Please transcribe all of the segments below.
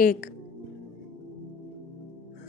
1।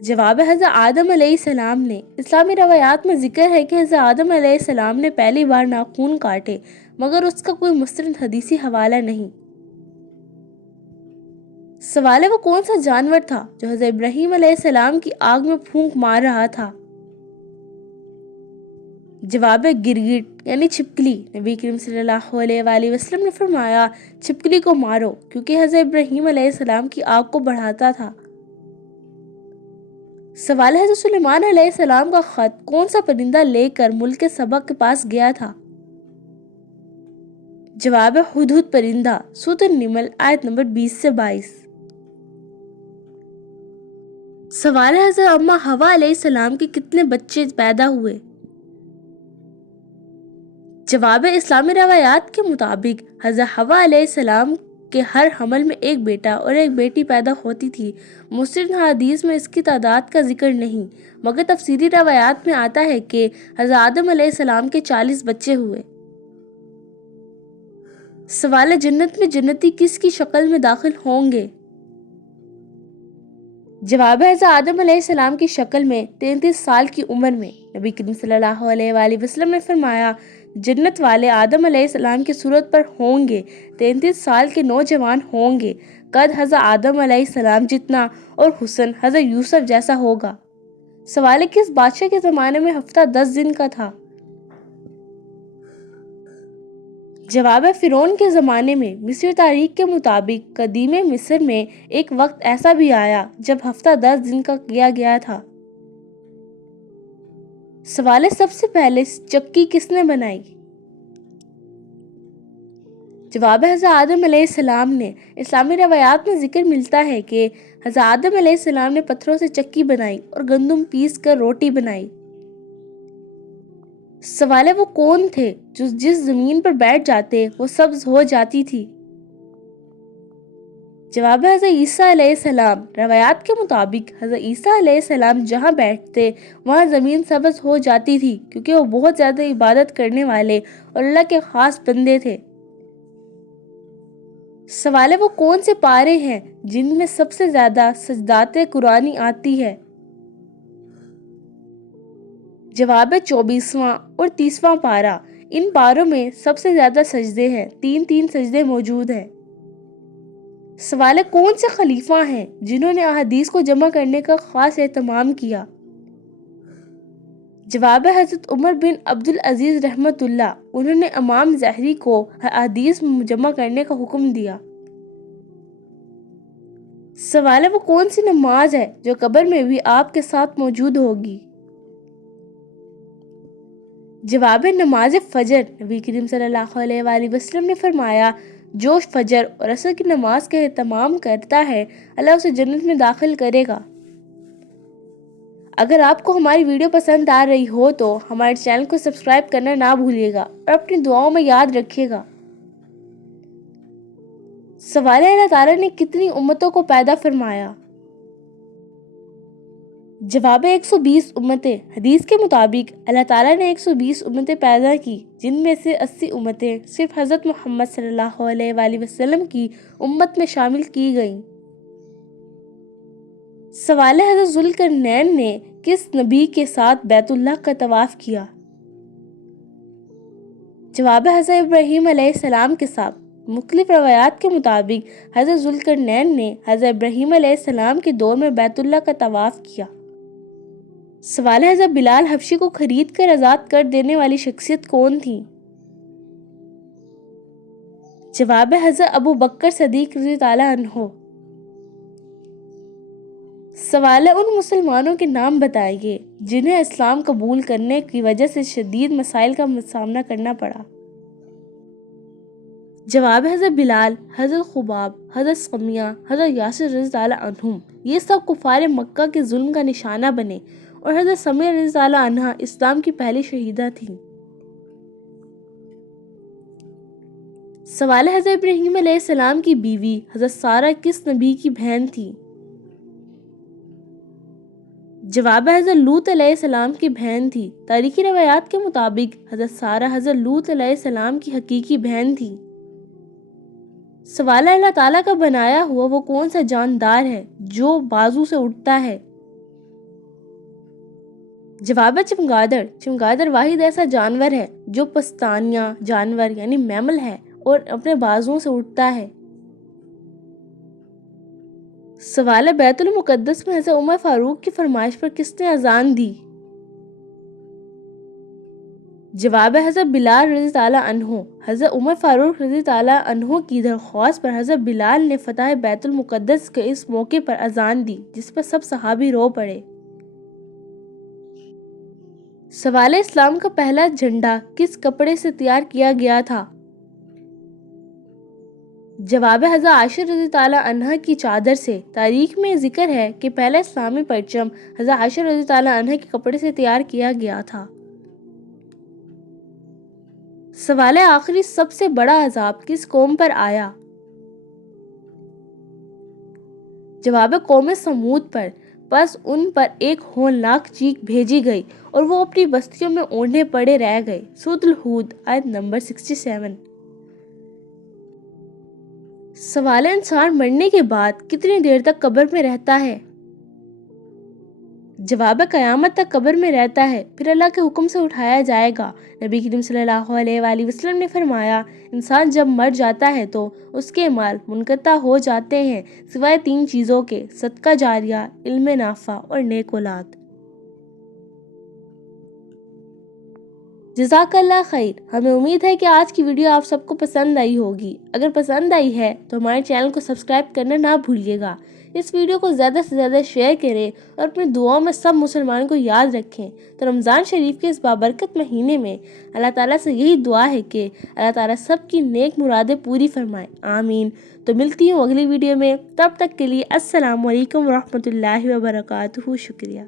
جواب حضرت آدم علیہ السلام نے، اسلامی روایات میں ذکر ہے کہ حضرت آدم علیہ السلام نے پہلی بار ناخن کاٹے، مگر اس کا کوئی مستند حدیثی حوالہ نہیں۔ سوال ہے وہ کون سا جانور تھا جو حضرت ابراہیم علیہ السلام کی آگ میں پھونک مار رہا تھا؟ جواب ہے گرگٹ یعنی چھپکلی۔ نبی کریم صلی اللہ علیہ وآلہ وسلم نے فرمایا چھپکلی کو مارو کیونکہ حضرت ابراہیم علیہ السلام کی آگ کو بڑھاتا تھا۔ سوال ہے حضرت سلیمان علیہ السلام کا خط کون سا پرندہ لے کر ملک سبا کے پاس گیا تھا؟ جواب ہے ہدہد پرندہ۔ سورۃ النمل آیت نمبر 20 سے 22۔ سوال ہے حضرت اماں حوا علیہ السلام کے کتنے بچے پیدا ہوئے؟ جواب ہے اسلامی روایات کے مطابق حضرت حوا علیہ السلام کے ہر حمل میں ایک بیٹا اور ایک بیٹی پیدا ہوتی تھی۔ مستند حدیث میں اس کی تعداد کا ذکر نہیں، مگر تفسیری روایات میں آتا ہے کہ حضرت آدم علیہ السلام کے 40 بچے ہوئے۔ سوال ہے جنت میں جنتی کس کی شکل میں داخل ہوں گے؟ جواب ہے حضرت آدم علیہ السلام کی شکل میں 33 سال کی عمر میں۔ نبی کریم صلی اللہ علیہ وآلہ وسلم نے فرمایا جنت والے آدم علیہ السلام کی صورت پر ہوں گے، 33 سال کے نوجوان ہوں گے، قد حضرت آدم علیہ السلام جتنا اور حسن حضرت یوسف جیسا ہوگا۔ سوال ہے کس بادشاہ کے زمانے میں ہفتہ 10 دن کا تھا؟ جواب ہے فرعون کے زمانے میں۔ مصری تاریخ کے مطابق قدیم مصر میں ایک وقت ایسا بھی آیا جب ہفتہ 10 دن کا کیا گیا تھا۔ سوال ہے سب سے پہلے چکی کس نے بنائی؟ جواب ہے حضرت آدم علیہ السلام نے۔ اسلامی روایات میں ذکر ملتا ہے کہ حضرت آدم علیہ السلام نے پتھروں سے چکی بنائی اور گندم پیس کر روٹی بنائی۔ سوال ہے وہ کون تھے جو جس زمین پر بیٹھ جاتے وہ سبز ہو جاتی تھی؟ جواب ہے حضرت عیسیٰ علیہ السلام۔ روایات کے مطابق حضرت عیسیٰ علیہ السلام جہاں بیٹھتے وہاں زمین سبز ہو جاتی تھی کیونکہ وہ بہت زیادہ عبادت کرنے والے اور اللہ کے خاص بندے تھے۔ سوال ہے وہ کون سے پارے ہیں جن میں سب سے زیادہ سجدات قرآنی آتی ہے؟ جواب ہے 24واں اور 30واں پارہ۔ ان پاروں میں سب سے زیادہ سجدے ہیں، 3 سجدے موجود ہیں۔ سوال ہے کون سے خلیفہ ہیں جنہوں نے احادیث کو جمع کرنے کا خاص اہتمام کیا؟ جواب ہے حضرت عمر بن عبدالعزیز رحمۃ اللہ۔ انہوں نے امام ظہری کو احادیث جمع کرنے کا حکم دیا۔ سوال ہے وہ کون سی نماز ہے جو قبر میں بھی آپ کے ساتھ موجود ہوگی؟ جواب ہے نماز فجر۔ نبی کریم صلی اللہ علیہ وآلہ وسلم نے فرمایا جو فجر اور عصر کی نماز کا اہتمام کرتا ہے اللہ اسے جنت میں داخل کرے گا۔ اگر آپ کو ہماری ویڈیو پسند آ رہی ہو تو ہمارے چینل کو سبسکرائب کرنا نہ بھولیے گا اور اپنی دعاؤں میں یاد رکھیے گا۔ سوال ہے اللہ تعالیٰ نے کتنی امتوں کو پیدا فرمایا؟ جواب ہے 120 امتیں۔ حدیث کے مطابق اللہ تعالیٰ نے 120 امتیں پیدا کی جن میں سے 80 امتیں صرف حضرت محمد صلی اللہ علیہ وآلہ وسلم کی امت میں شامل کی گئیں۔ سوال ہے حضرت ذوالقرنین نے کس نبی کے ساتھ بیت اللہ کا طواف کیا؟ جواب ہے حضرت ابراہیم علیہ السلام کے ساتھ۔ مختلف روایات کے مطابق حضرت ذوالقرنین نے حضرت ابراہیم علیہ السلام کے دور میں بیت اللہ کا طواف کیا۔ سوال ہے حضرت بلال حبشی کو خرید کر آزاد کر دینے والی شخصیت کون تھی؟ جواب ہے حضرت ابو بکر صدیق رضی اللہ عنہ۔ سوال ہے ان مسلمانوں کے نام بتائیے جنہیں اسلام قبول کرنے کی وجہ سے شدید مسائل کا سامنا کرنا پڑا۔ جواب ہے حضرت بلال، حضرت خباب، حضرت سمیہ، حضرت یاسر رضی اللہ عنہم۔ یہ سب کفار مکہ کے ظلم کا نشانہ بنے اور حضرت سمیہ رضی اللہ عنہا اسلام کی پہلی شہیدہ تھیں۔ سوال ہے حضرت ابراہیم علیہ السلام کی بیوی حضرت سارہ کس نبی کی بہن تھی؟ جواب ہے حضرت لوط علیہ السلام کی بہن تھی۔ تاریخی روایات کے مطابق حضرت سارہ حضرت لوط علیہ السلام کی حقیقی بہن تھی۔ سوال ہے اللہ تعالیٰ کا بنایا ہوا وہ کون سا جاندار ہے جو بازو سے اٹھتا ہے؟ جواب ہے چمگادڑ۔ چمگادڑ واحد ایسا جانور ہے جو پستانیہ جانور یعنی میمل ہے اور اپنے بازوؤں سے اٹھتا ہے۔ سوال ہے بیت المقدس میں حضرت عمر فاروق کی فرمائش پر کس نے اذان دی؟ جواب ہے حضرت بلال رضی تعالیٰ عنہ۔ حضرت عمر فاروق رضی تعالیٰ عنہ کی درخواست پر حضرت بلال نے فتح بیت المقدس کے اس موقع پر اذان دی جس پر سب صحابی رو پڑے۔ سوال ہے اسلام کا پہلا جھنڈا کس کپڑے سے تیار کیا گیا تھا؟ جواب ہے حضرت عائشہ رضی تعالیٰ عنہ کی چادر سے۔ تاریخ میں ذکر ہے کہ پہلا اسلامی پرچم حضرت عائشہ رضی تعالیٰ عنہ کے کپڑے سے تیار کیا گیا تھا۔ سوال ہے آخری سب سے بڑا عذاب کس قوم پر آیا؟ جواب ہے قوم سمود پر۔ پس ان پر ایک ہولناک چیخ بھیجی گئی اور وہ اپنی بستیوں میں اونڈے پڑے رہ گئے۔ سورۃ الہود آیت نمبر 67۔ سوال ہے انسان مرنے کے بعد کتنی دیر تک قبر میں رہتا ہے؟ جواب ہے قیامت تک قبر میں رہتا ہے، پھر اللہ کے حکم سے اٹھایا جائے گا۔ نبی کریم صلی اللہ علیہ وآلہ وسلم نے فرمایا انسان جب مر جاتا ہے تو اس کے مال منقطع ہو جاتے ہیں سوائے 3 چیزوں کے: صدقہ جاریہ، علم نافع اور نیک اولاد۔ جزاک اللہ خیر۔ ہمیں امید ہے کہ آج کی ویڈیو آپ سب کو پسند آئی ہوگی۔ اگر پسند آئی ہے تو ہمارے چینل کو سبسکرائب کرنا نہ بھولیے گا۔ اس ویڈیو کو زیادہ سے زیادہ شیئر کریں اور اپنی دعاؤں میں سب مسلمانوں کو یاد رکھیں۔ تو رمضان شریف کے اس بابرکت مہینے میں اللہ تعالیٰ سے یہی دعا ہے کہ اللہ تعالیٰ سب کی نیک مرادیں پوری فرمائے، آمین۔ تو ملتی ہوں اگلی ویڈیو میں، تب تک کے لیے السلام علیکم ورحمۃ اللہ وبرکاتہ۔ شکریہ۔